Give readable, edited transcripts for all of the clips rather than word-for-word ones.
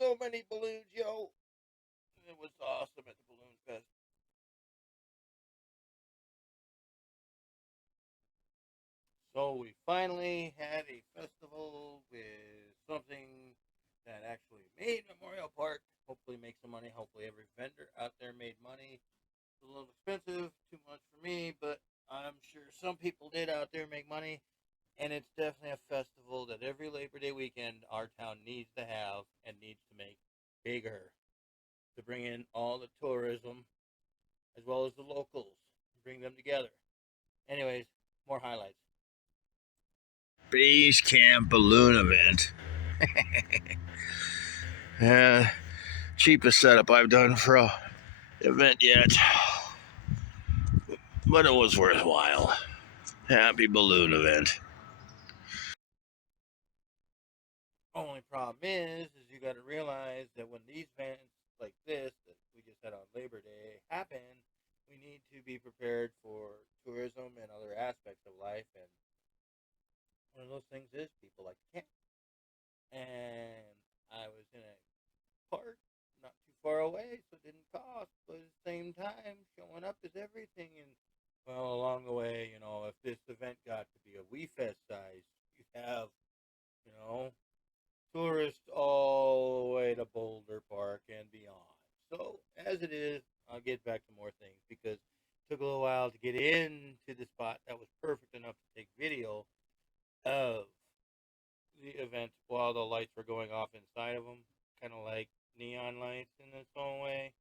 so many balloons, yo. It was awesome at the Balloon Fest. So we finally had a festival with something that actually made Memorial Park. Hopefully make some money. Hopefully every vendor out there made money. It's a little expensive, too much for me, but I'm sure some people did out there make money. And it's definitely a festival that every Labor Day weekend our town needs to have and needs to make bigger to bring in all the tourism as well as the locals, bring them together. Anyways, more highlights. Base Camp Balloon Event. Yeah, cheapest setup I've done for a event yet, but it was worthwhile. Happy balloon event. Only problem is you got to realize that when these events like this that we just had on Labor Day happen, we need to be prepared for tourism and other aspects of life. And one of those things is people like to camp. And I was in a park not too far away, so it didn't cost. But at the same time, showing up is everything. And well, along the way, if this event got to be a WeFest size, you have, you know, tourists all the way to Boulder Park and beyond. So as it is, I'll get back to more things because it took a little while to get into the spot that was perfect enough to take video of the event while the lights were going off inside of them, kind of like neon lights in its own way.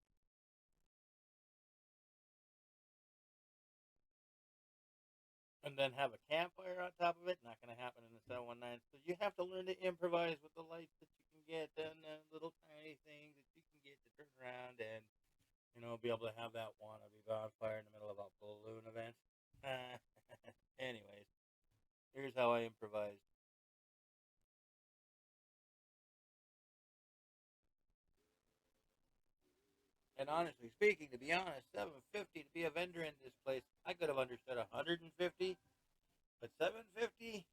And then have a campfire on top of it. Not going to happen in the 719. So you have to learn to improvise with the lights that you can get and the little tiny things that you can get to turn around and, be able to have that wannabe bonfire in the middle of a balloon event. Anyways, here's how I improvised. And honestly speaking, to be honest, 750 to be a vendor in this place, I could have understood 150, but 750.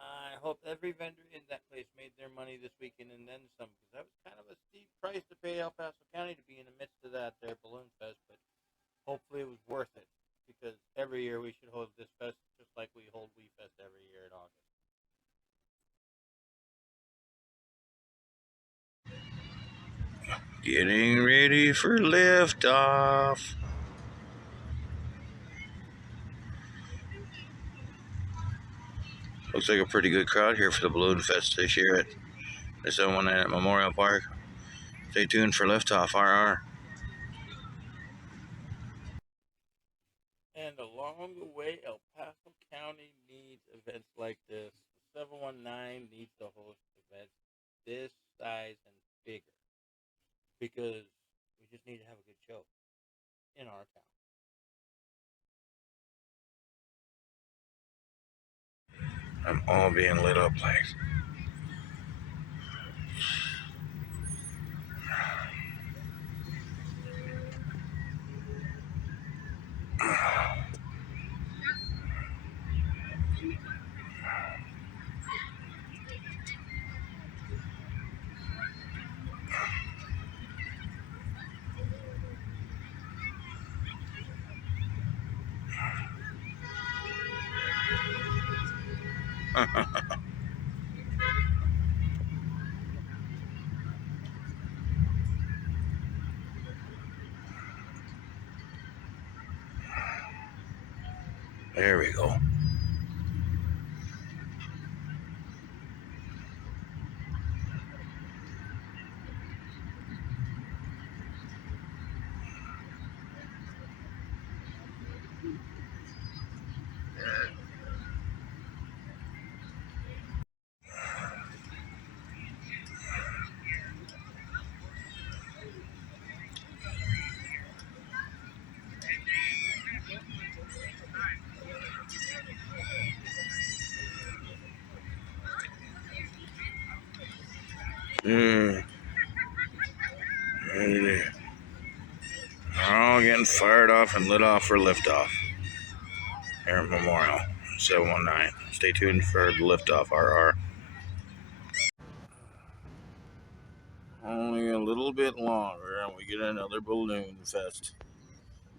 I hope every vendor in that place made their money this weekend and then some, because that was kind of a steep price to pay El Paso County to be in the midst of that there Balloon Fest. But hopefully it was worth it, because every year we should hold this fest just like we hold We Fest every year in August. Getting ready for liftoff. Looks like a pretty good crowd here for the Balloon Fest this year at the 719 at Memorial Park. Stay tuned for liftoff. RR. And along the way, El Paso County needs events like this. The 719 needs to host events this size and bigger, because we just need to have a good show in our town. I'm all being lit up like. There we go. They're all getting fired off and lit off for liftoff here at Memorial 719. Stay tuned for the liftoff. RR. only a little bit longer and we get another balloon fest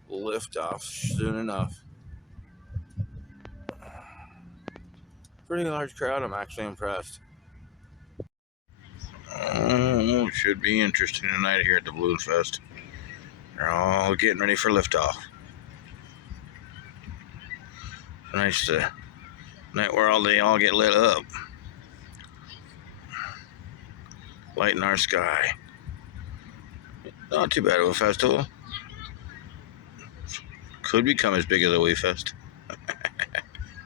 liftoff soon enough. Pretty large crowd. I'm actually impressed. Oh, it should be interesting tonight here at the Balloon Fest. They're all getting ready for liftoff. Nice night where they all get lit up, lighting our sky. Not too bad of a festival. Could become as big as a WeFest.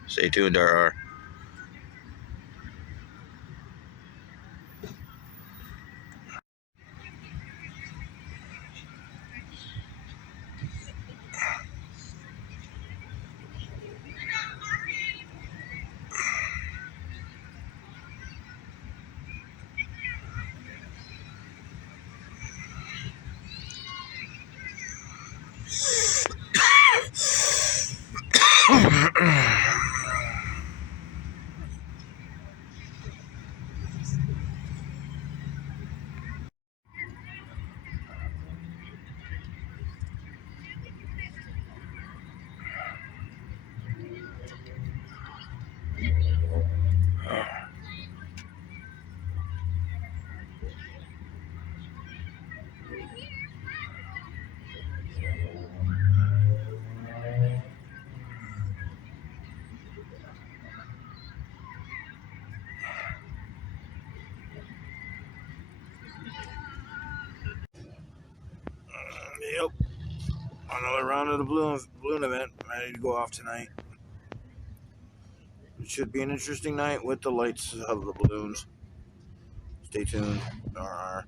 Stay tuned, RR. Yep. Another round of the balloon event ready to go off tonight. It should be an interesting night with the lights of the balloons. Stay tuned. RR.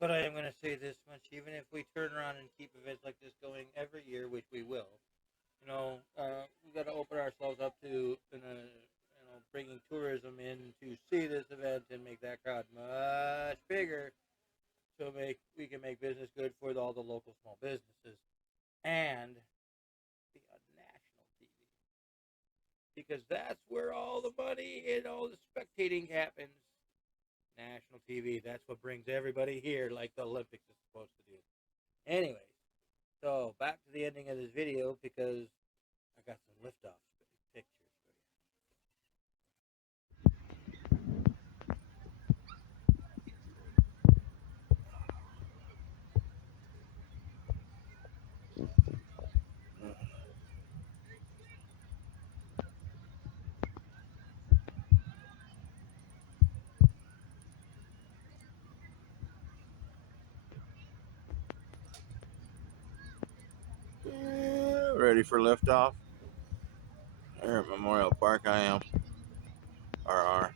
But I am going to say this much: even if we turn around and keep events like this going every year, which we will, we got to open ourselves up to, bringing tourism in to see this event and make that crowd much bigger, so we can make business good for all the local small businesses and be on national TV, because that's where all the money and all the spectating happens. National TV. That's what brings everybody here, like the Olympics is supposed to do. Anyways, so back to the ending of this video because I got some liftoff pictures Yeah, ready for liftoff. Here at Memorial Park, I am. RR.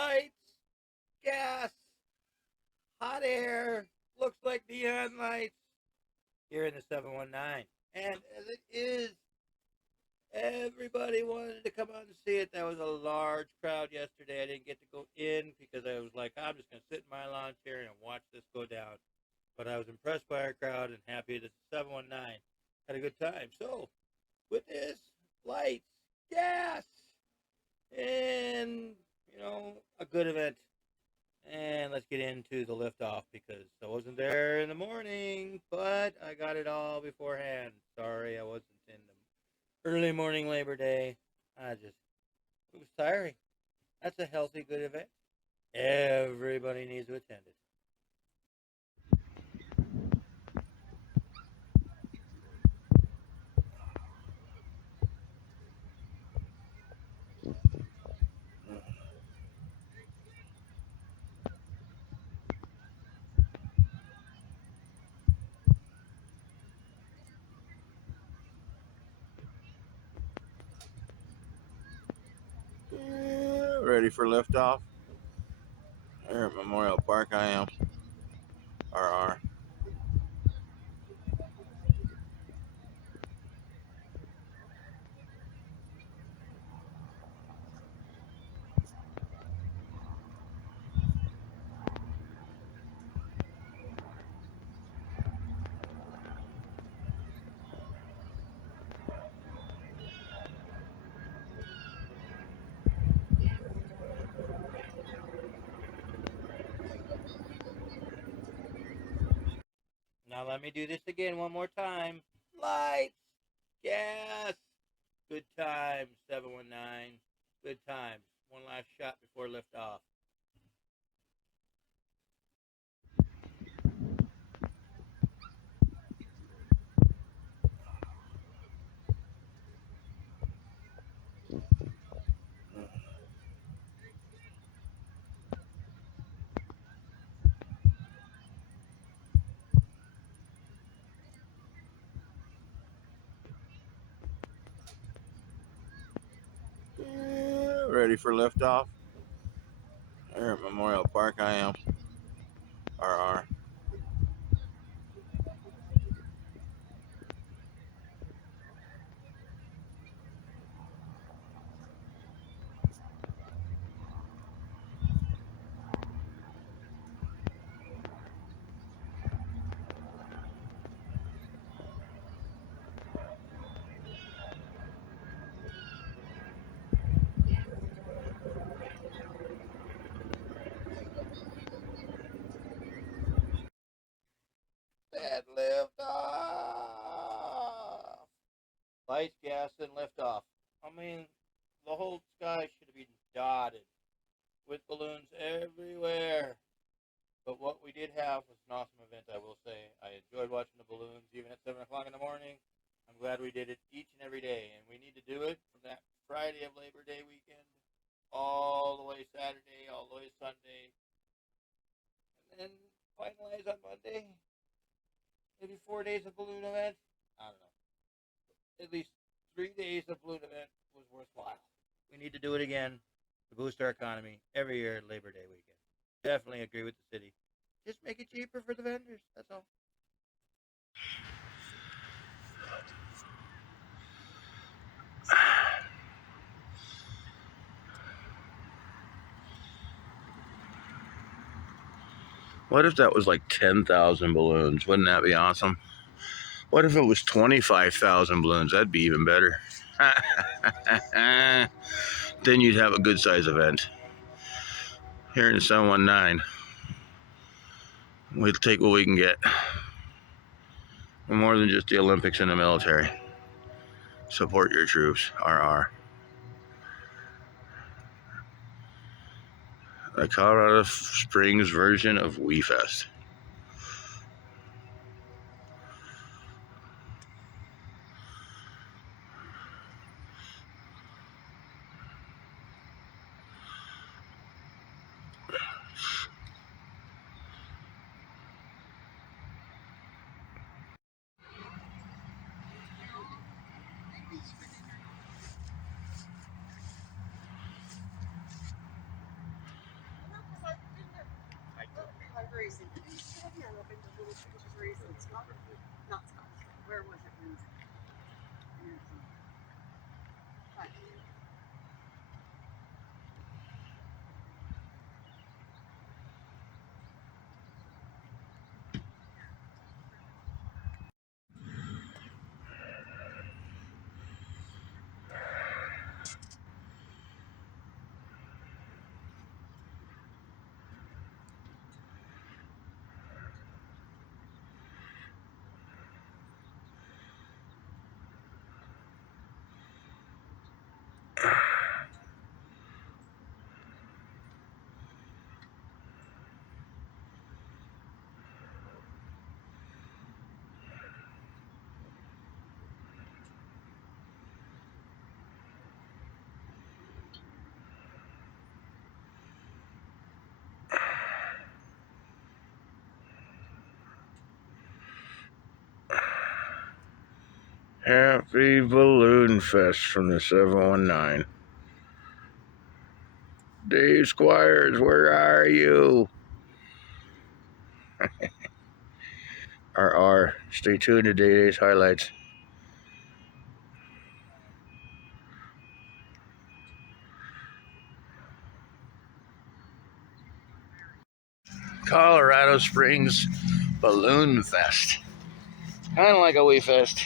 lights, gas, hot air, looks like neon lights here in the 719. And as it is, everybody wanted to come out and see it. That was a large crowd yesterday. I didn't get to go in because I was like, I'm just going to sit in my lawn chair and watch this go down. But I was impressed by our crowd and happy that the 719 had a good time. So, with this, lights, gas, and, a good event. And let's get into the liftoff because I wasn't there in the morning, but I got it all beforehand. Sorry, I wasn't in Early morning Labor Day. It was tiring. That's a healthy, good event. Everybody needs to attend it. Yeah, ready for liftoff? Here at Memorial Park, I am. RR. Now let me do this again one more time. Lights, gas. Good times, 719. Good times. One last shot before liftoff. Yeah, ready for liftoff? Here at Memorial Park, I am. RR. And liftoff. Lights, gas, and liftoff. I mean, the whole sky should have been dotted with balloons everywhere. But what we did have was an awesome event, I will say. I enjoyed watching the balloons even at 7 o'clock in the morning. I'm glad we did it each and every day. And we need to do it from that Friday of Labor Day weekend all the way Saturday, all the way Sunday. And then finalize on Monday. Maybe 4 days of balloon event. I don't know. At least 3 days of balloon event was worthwhile. We need to do it again to boost our economy every year at Labor Day weekend. Definitely agree with the city. Just make it cheaper for the vendors. That's all. What if that was like 10,000 balloons? Wouldn't that be awesome? What if it was 25,000 balloons? That'd be even better. Then you'd have a good size event. Here in 719, we'll take what we can get. We're more than just the Olympics and the military. Support your troops. RR. The Colorado Springs version of WeFest. Happy Balloon Fest from the 719. Dave Squires, where are you? RR. Stay tuned to today's highlights. Colorado Springs Balloon Fest. Kind of like a Wee Fest,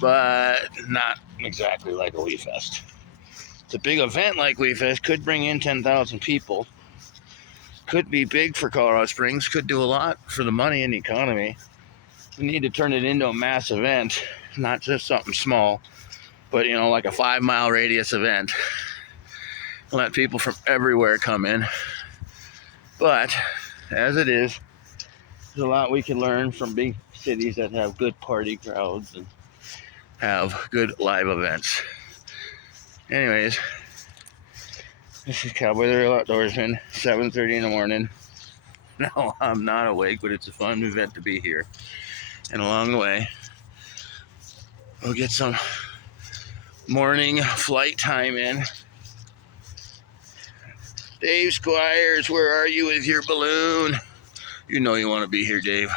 but not exactly like a Wee Fest. It's a big event like Wee Fest, could bring in 10,000 people. Could be big for Colorado Springs, could do a lot for the money and the economy. We need to turn it into a mass event, not just something small, but like a 5-mile radius event. Let people from everywhere come in. But as it is, there's a lot we can learn from big cities that have good party crowds and have good live events. Anyways, this is Cowboy the Real Outdoorsman, 7:30 in the morning. No, I'm not awake, but it's a fun event to be here. And along the way, we'll get some morning flight time in. Dave Squires, where are you with your balloon? You know you want to be here, Dave.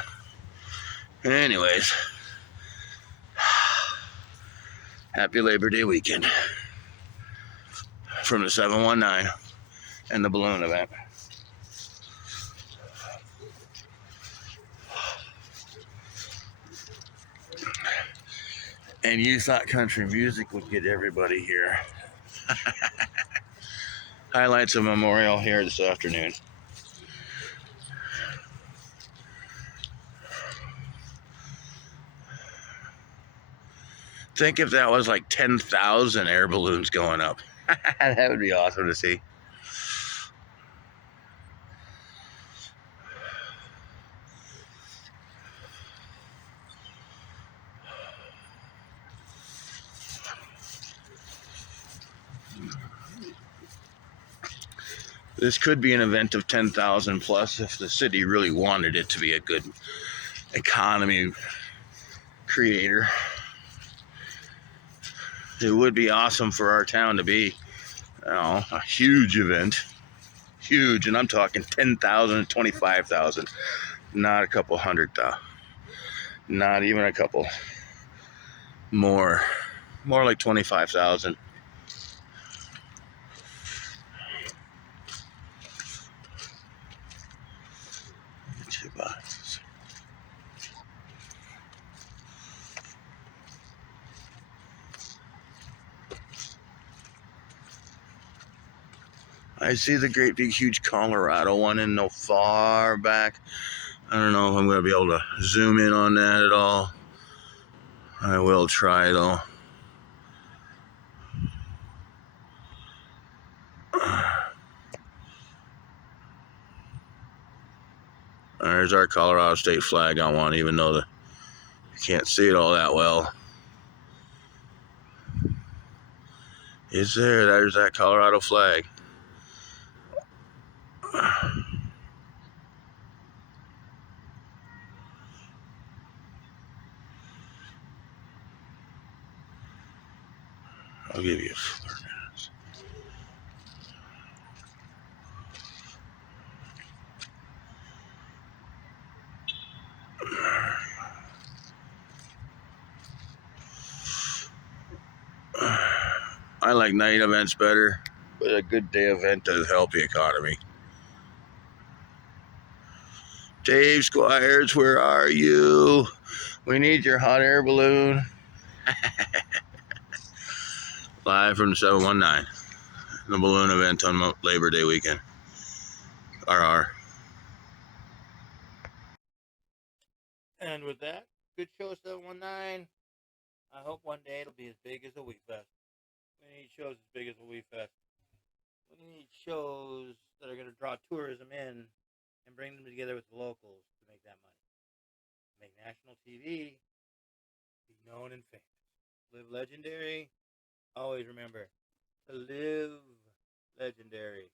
Anyways, happy Labor Day weekend from the 719 and the balloon event. And you thought country music would get everybody here. Highlights of Memorial here this afternoon. Think if that was like 10,000 air balloons going up. That would be awesome to see. This could be an event of 10,000 plus if the city really wanted it to be a good economy creator. It would be awesome for our town to be, a huge event. Huge, and I'm talking 10,000, 25,000, not a couple hundred thousand, not even a couple. More like 25,000. I see the great big huge Colorado one in the far back. I don't know if I'm going to be able to zoom in on that at all. I will try though. There's our Colorado state flag on one, even though you can't see it all that well. It's there. There's that Colorado flag. I'll give you 4 minutes. I like night events better, but a good day event does help the economy. Dave Squires, where are you? We need your hot air balloon. Live from the 719, the balloon event on Labor Day weekend. RR. And with that, good show 719. I hope one day it'll be as big as a Wee Fest. We need shows as big as a Wee Fest. We need shows that are going to draw tourism in and bring them together with the locals to make that money. Make national TV, be known and famous. Live legendary. Always remember to live legendary.